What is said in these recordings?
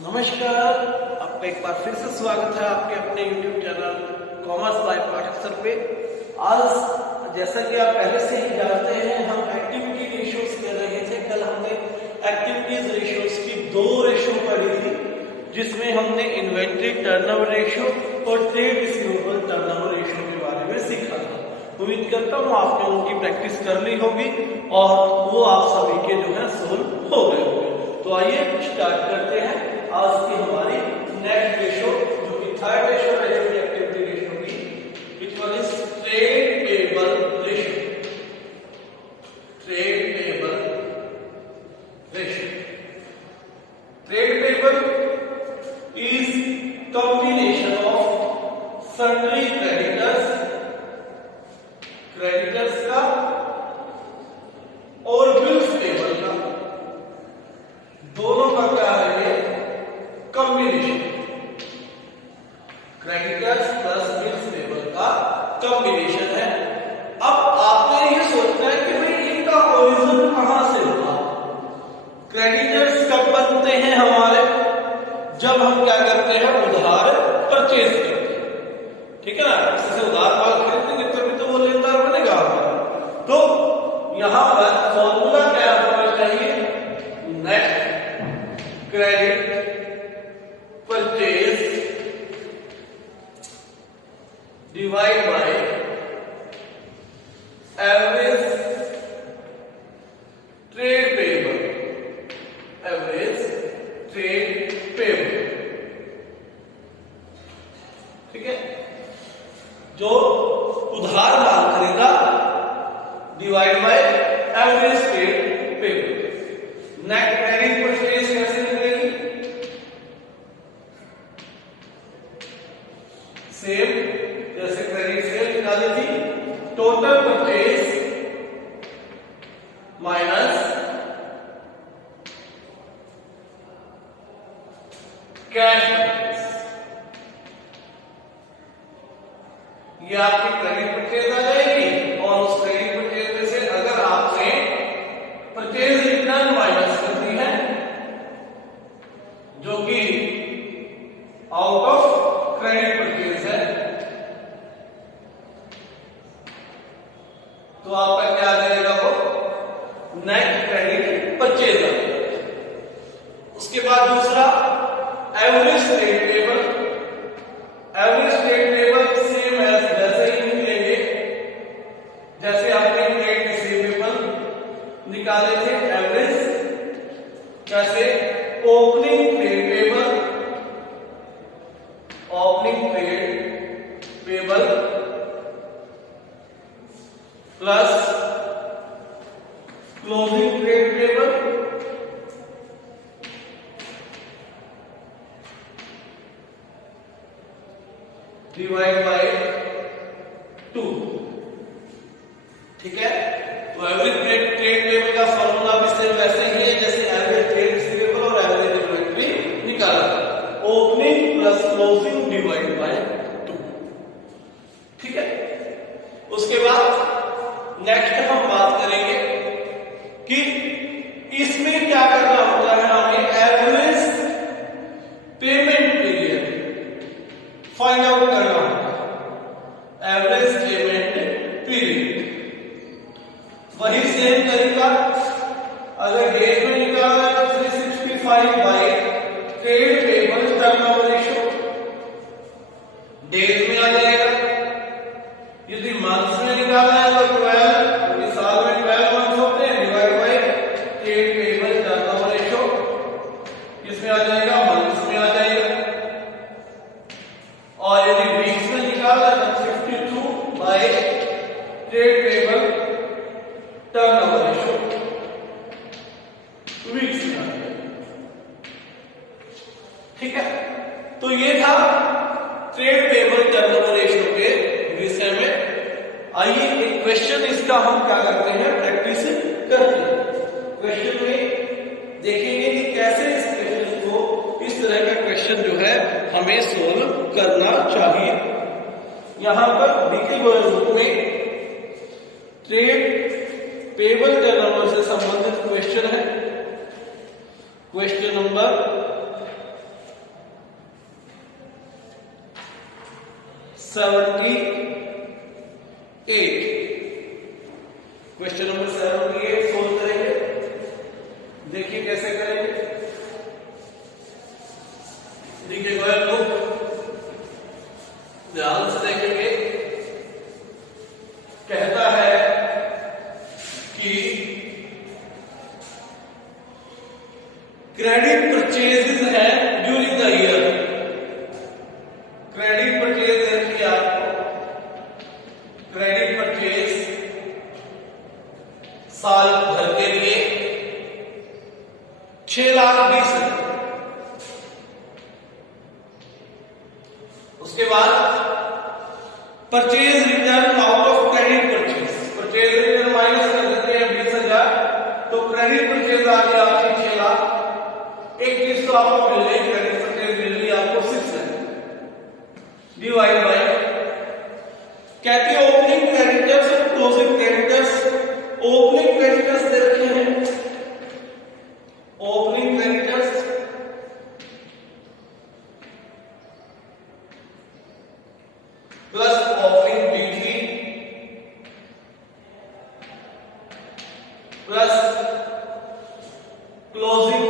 नमस्कार, आपका एक बार फिर से स्वागत है आपके अपने YouTube channel commerce by Pathak sir पे। आज जैसा कि आप पहले से ही जानते हैं, हम एक्टिविटी रेशियोज कर रहे थे। कल हमने एक्टिविटीज रेशियोज की 2 रेशियो पढ़ी थी, जिसमें हमने इन्वेंट्री टर्नओवर रेशियो और ट्रेड रिसीवेबल टर्नओवर रेशियो के बारे में सीखा था। उम्मीद करता हूँ आपने उनकी प्रैक्टिस कर ली होगी और वो आप सभी के जो है सोल्व हो गए होंगे। तो आइए स्टार्ट करते हैं आज की हमारी नेक्स्ट रेशियो, जो कि थर्ड रेशियो है एक्टिविटी रेशियो की, which one is trade payable ratio. Trade payable ratio, trade payable is combination of sundry creditors का और बिल्स पेबल का, दोनों का क्या है ये combination. Creditors plus bills payable का कॉम्बिनेशन है। अब आपने ये सोचना है कि भाई इनका ओरिजिन कहां से हुआ। क्रेडिटर्स कब बनते हैं हमारे, जब हम क्या करते हैं, उधार परचेज करते हैं। ठीक है ना, इससे उधार माल खरीदेंगे तभी तो वो लेनदार बनेगा हमारा। तो यहां पर फॉर्मूला क्या होना चाहिए, net credit purchase divide by average trade payable, average trade payable. ठीक है, जो उधार माल खरीदा divide by average trade payable. Net credit purchase कैसे निकलेगी, सेम जैसे क्रेडिट सेल निकाली थी, total purchase minus cash purchase. ये आपकी क्रेडिट परचेज आ जाएगी और उस क्रेडिट परचेज में से अगर आपने परचेज रिटर्न माइनस कर दी है, जो कि आउट ऑफ क्रेडिट परचेज है, तो आपका क्या आ जाएगा, वो नेट क्रेडिट परचेज आ जाएगा। उसके बाद दूसरा average trade payable. Average trade payable same as वैसे ही निकलेंगे जैसे आपने ट्रेड रिसीवेबल निकाले थे। एवरेज जैसे opening trade payable, opening trade payable plus closing trade payable divide by 2। ठीक है, तो एवरेज ट्रेड पेबल का फॉर्मूला भी सेम वैसे ही है जैसे एवरेज ट्रेड रिसीवेबल और एवरेज इन्वेंटरी निकाला, opening plus closing divide by 2। ठीक है, उसके बाद नेक्स्ट हम बात करेंगे कि इसमें क्या करना होता है, हमें average payment period find out करना होता है। एवरेज पेमेंट पीरियड वही सेम तरीका, अगर डेज में निकालना है तो 365 by trade payable turnover ratio days में आ जाएगा। यदि मंथ्स में निकालना है तो 12, क्योंकि साल में 12 मंथ होते हैं, divide by trade payable turnover ratio, इसमें आ जाएगा, मंथ्स में आ जाएगा। और यदि वीक्स में निकालना है तो 52 by trade payable turnover ratio, weeks में आ जाएगा। ठीक है, तो ये था ट्रेड पेबल टर्नओवर रेशियो के विषय में। आइए एक क्वेश्चन इसका हम क्या करते हैं, प्रैक्टिस करते हैं। क्वेश्चन में देखेंगे कि कैसे इस क्वेश्चन को, इस तरह का क्वेश्चन जो है हमें सोल्व करना चाहिए। यहां पर दिखे हुए रूप में ट्रेड पेबल टर्नओवर से संबंधित क्वेश्चन है। Question number 78। Question number 78 solve करेंगे। देखिए कैसे करेंगे। देखिए गोयल बुक ध्यान से देखेंगे। कहता है कि क्रेडिट परचेज है during the year. Credit purchase देखिए आपको, क्रेडिट परचेज साल भर के लिए 6,20,000। उसके बाद purchase return out of credit purchase, purchase return minus कर देते हैं 20,000, तो क्रेडिट परचेज आ गया आपकी 6 लाख। एक चीज तो आपको मिल गई, क्रेडिट परचेज मिल रही आपको 6 है, डिवाइड बाय कहते हैं ओपनिंग क्रेडिटर्स और क्लोजिंग क्रेडिटर्स। ओपनिंग क्रेडिटर्स दे रखे हैं, ओपनिंग क्रेडिटर्स प्लस ओपनिंग बिक्री plus closing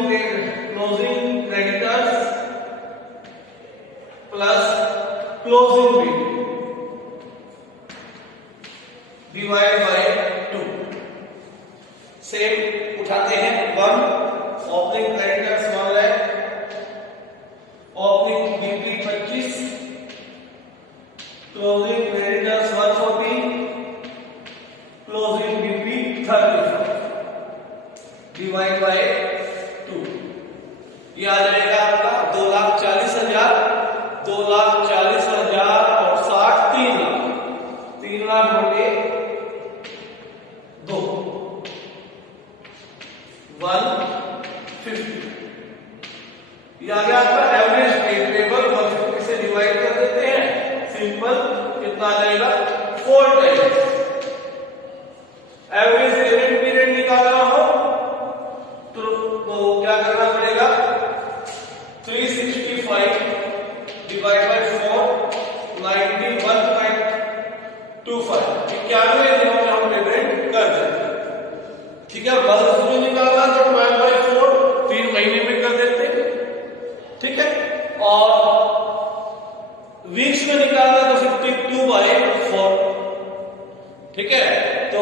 creditors plus closing बिक्री डिवाइड बाय 2। सेम उठाते हैं 1, ओपनिंग क्रेडिटर्स 1 लाख, ओपनिंग बिक्री 25, क्लोजिंग क्रेडिटर्स 140, क्लोजिंग बिक्री 35 डिवाइड बाय 2। ये आ जाएगा आपका 2,40,000, 2,40,000 और 60 3 लाख, 3 लाख हो गए 2, 150। ये आ गया आपका एवरेज पेबल। 150 से डिवाइड कर देते हैं, सिंपल कितना आ जाएगा 4 टाइम्स। एवरेज पेमेंट पीरियड निकालना हो तो क्या करना पड़ेगा, 365 डिवाइड बाय 4, 91.25, 91 दिनों में हम पेमेंट कर देते हैं। ठीक है, बस शुरू निकालना तो 12/4 3 महीने में कर देते हैं। ठीक है, और वीक्स में निकालना तो 52/4। ठीक है, तो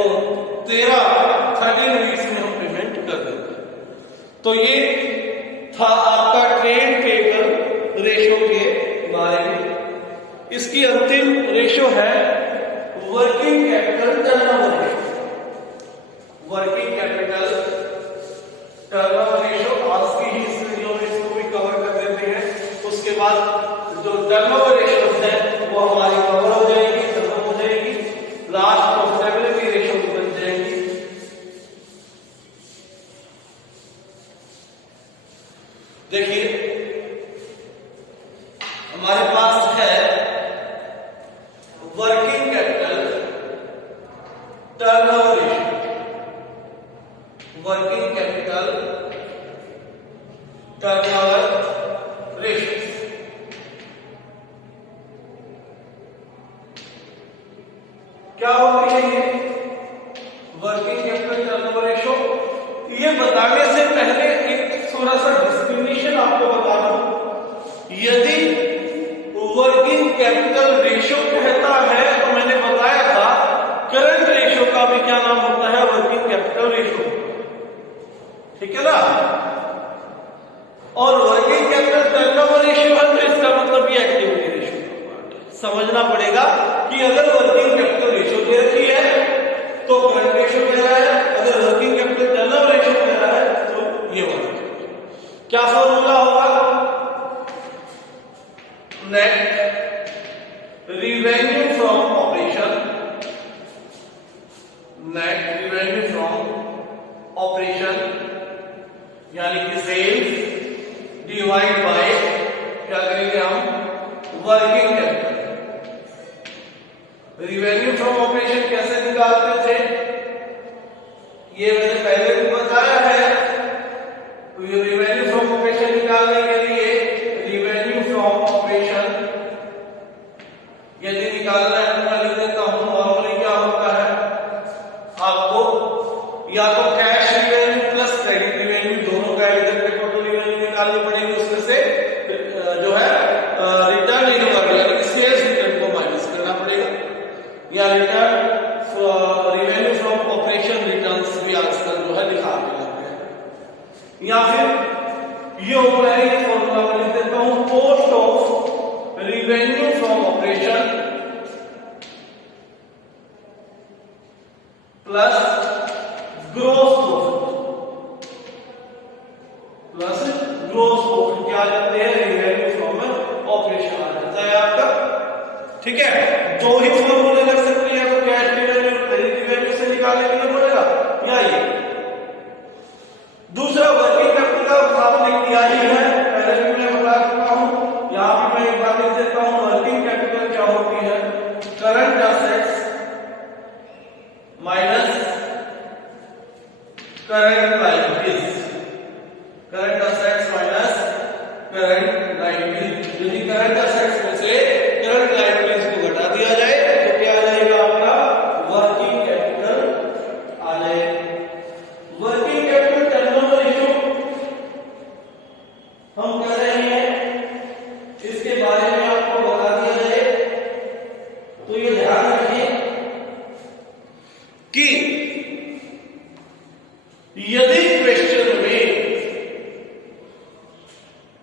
13 वीक्स में हम पेमेंट कर देते हैं। तो ये था आपका ट्रेड पेबल रेशो के बारे में। इसकी अंतिम रेशो है working capital turnover ratio. Working capital turnover ratio आज की ही इस वीडियो में इसको भी कवर कर देते हैं। उसके बाद जो टर्नओवर रेशो है वो हमारी कवर हो जाएगी, खत्म हो जाएगी। लास्ट प्रॉफिटेबिलिटी रेशो बन जाएगी। देखिए हमारे पास है working capital turnover ratio. Working capital turnover ratio क्या होती है ये वर्किंग कैपिटल टर्नओवर रेशो? ये बताने से पहले एक थोड़ा सा डिस्क्रिमिनेशन आपको बता दूं। यदि वर्किंग कैपिटल रेशो कहता है तो मैंने बताया था करंट रेशो का भी क्या नाम होता है, वर्किंग कैपिटल रेशो। ठीक है ना, और वर्किंग कैपिटल टर्नओवर रेशो है तो इसका मतलब ये एक्टिविटी रेशो का पार्ट है। समझना पड़ेगा कि अगर वर्किंग कैपिटल रेशो दे रही है तो करंट रेशो कह रहा है, अगर वर्किंग कैपिटल टर्नओवर रेशो कह रहा है तो ये वाला। क्या फॉर्मूला होगा, net revenue from operation, net revenue from operation यानी कि सेल्स डिवाइड बाय क्या करेंगे हम, working capital. Revenue from operation कैसे निकालते थे ये मैंने पहले भी बताया है। रिवेन्यू फ्रॉम ऑपरेशन निकालने के लिए रिवेन्यू फ्रॉम ऑपरेशन यदि या तो cash revenue plus credit revenue दोनों का ऐड करके टोटल रिवेन्यू निकालनी पड़ेगी, उसमें से जो है रिटर्न इनवर्ड यानी कि सेल्स रिटर्न को माइनस करना पड़ेगा, या return revenue from operation returns भी आजकल जो है लिखा के लाते हैं, या फिर ये होगा ये फॉर्मूला मैं लिख देता हूं, cost of revenue from operation plus gross profit क्या आ जाते हैं, रिवेन्यू फ्रॉम ऑपरेशन आ जाता है आपका। ठीक है, दो ही फॉर्मूले लग सकते हैं, तो कैश रिवेन्यू क्रेडिट रिवेन्यू से निकालने के लिए पड़ेगा, या ये दूसरा वर्किंग कैपिटल का आपने किया ही है, पहले भी मैं बता चुका हूं, यहां भी मैं एक बार लिख देता हूं, वर्किंग कैपिटल क्या होती है, current assets minus current liabilities, current assets minus current liabilities. यदि करंट एसेट्स में से करंट लायबिलिटीज को घटा दिया जाए तो क्या आ जाएगा आपका, वर्किंग कैपिटल आ जाएगा। वर्किंग कैपिटल टर्नओवर रेशियो हम कह रहे हैं, इसके बारे में आपको बता दिया जाए तो ये ध्यान रखिए कि यदि क्वेश्चन में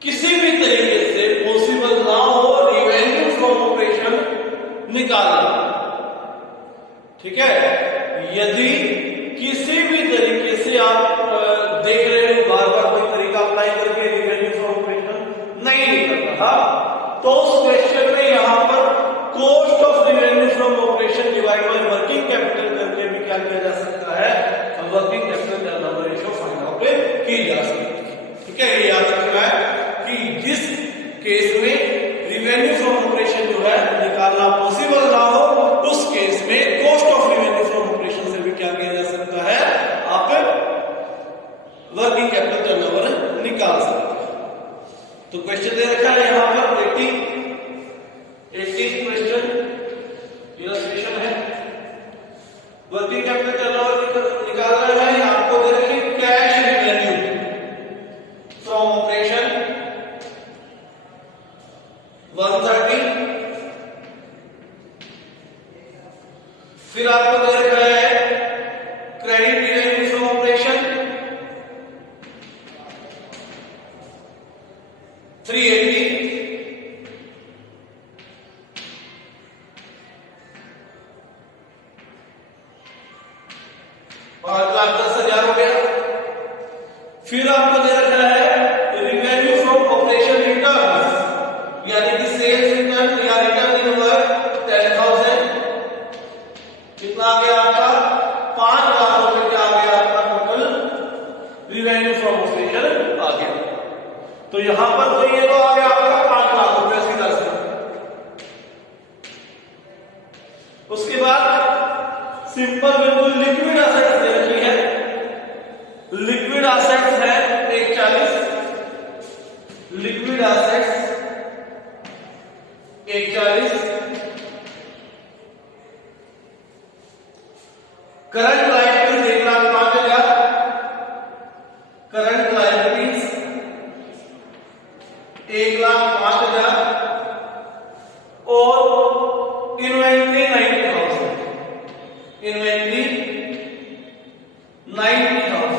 किसी भी तरीके से पॉसिबल ना हो रिवेन्यू फ्रॉम ऑपरेशन निकालना, ठीक है, यदि किसी भी तरीके से आप देख रहे हो बार बार कोई तरीका अप्लाई करके रिवेन्यू फ्रॉम ऑपरेशन नहीं निकल रहा, तो उस क्वेश्चन में यहां पर cost of revenue from operation divide by working capital करके भी क्या किया जा सकता है, working capital turnover ratio find out की जा सकती है। ठीक है, ये याद रखना है कि जिस केस में रिवेन्यू फ्रॉम ऑपरेशन जो है निकालना पॉसिबल ना हो, उस केस में cost of revenue from operation से भी क्या किया जा सकता है, आप वर्किंग कैपिटल टर्नओवर निकाल सकते हैं। तो क्वेश्चन दे रखा है यहां पर 80 क्वेश्चन इलस्ट्रेशन है, वर्किंग कैपिटल टर्नओवर निकालना है, आपको दे रखी कैश रिवेन्यू फ्रॉम ऑपरेशन 130, फिर आपको दे रखा है क्रेडिट रिवेन्यू फ्रॉम ऑपरेशन 380, $5,10,000 हो गया। फिर आपको दे रखा है रिवेन्यू फ्रॉम ऑपरेशन रिटर्न्स यानी कि सेल्स रिटर्न या रिटर्न इनवर्ड 10,000, कितना आ गया आपका, 5 लाख रुपए का आ गया आपका टोटल रिवेन्यू फ्रॉम ऑपरेशन आ गया। तो यहां पर तो ये तो आ गया आपका 5 लाख रुपए सीधा से। उसके बाद सिंपल बिल्कुल लिक्विड एसेट्स दे रखी है, लिक्विड एसेट्स है 140, liquid assets 140, current liabilities 1,05,000, current liabilities 1,05,000 और इन्वेंट्री 90,000, इन्वेंट्री 90,000।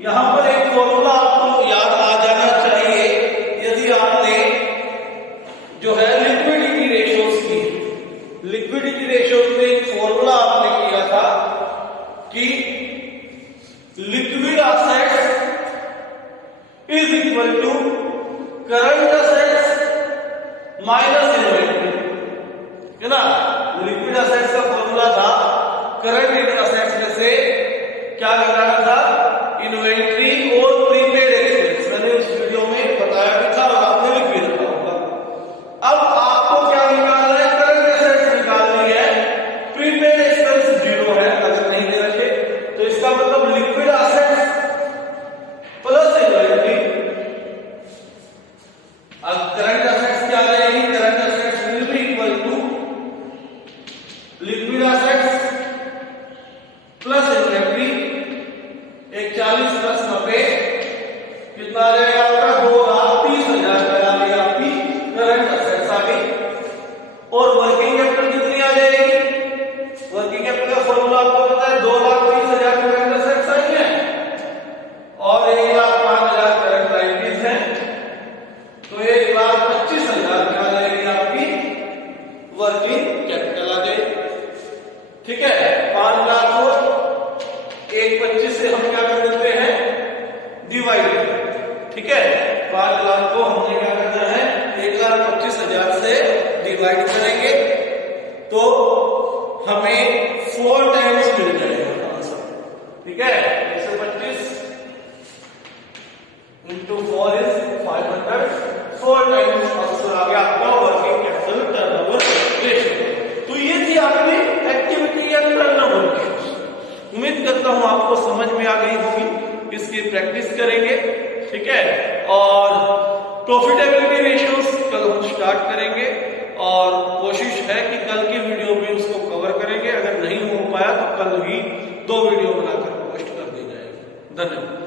यहां पर एक फॉर्मूला आपको याद आ जाना चाहिए, यदि आपने जो है लिक्विडिटी रेशियोज की, लिक्विडिटी रेशियोज में एक फॉर्मूला आपने किया था कि liquid assets is equal to current assets minus inventory, है ना। लिक्विड एसेट्स का फॉर्मूला था करंट एसेट्स में से क्या करना था, इन्वेंट्री और प्रीपेड एक्सपेंस। मैंने उस वीडियो में बताया भी था और आपने लिख भी रखा होगा। अब आपको क्या निकालना है, करंट एसेट्स निकालनी है, प्रीपेड एक्सपेंस 0 है अगर नहीं दे रखे, तो इसका मतलब लिक्विड एसेट्स प्लस इन्वेंट्री। अब करंट एसेट्स क्या आ जाएगी, current assets will be equal to liquid assets plus inventory 1,25 से हम क्या कर देते हैं, डिवाइड, ठीक है। 5 लाख को हमने क्या करना है, 1,25,000 से डिवाइड करेंगे तो हमें 4 टाइम्स मिल जाएगा आंसर, ठीक है। 125 इंटू 4 इज 500, 4 टाइम्स आंसर आ गया आपका वर्किंग कैपिटल टर्नओवर रेशियो। तो ये थी आपकी एक्टिविटी या टर्नओवर रेशियो। उम्मीद करता हूं आपको समझ में आ गई होगी, इसकी प्रैक्टिस करेंगे, ठीक है। और प्रॉफिटेबिलिटी रेशियोज कल हम स्टार्ट करेंगे और कोशिश है कि कल की वीडियो में उसको कवर करेंगे। अगर नहीं हो पाया तो कल ही 2 वीडियो बनाकर पोस्ट कर दी जाएगी। धन्यवाद।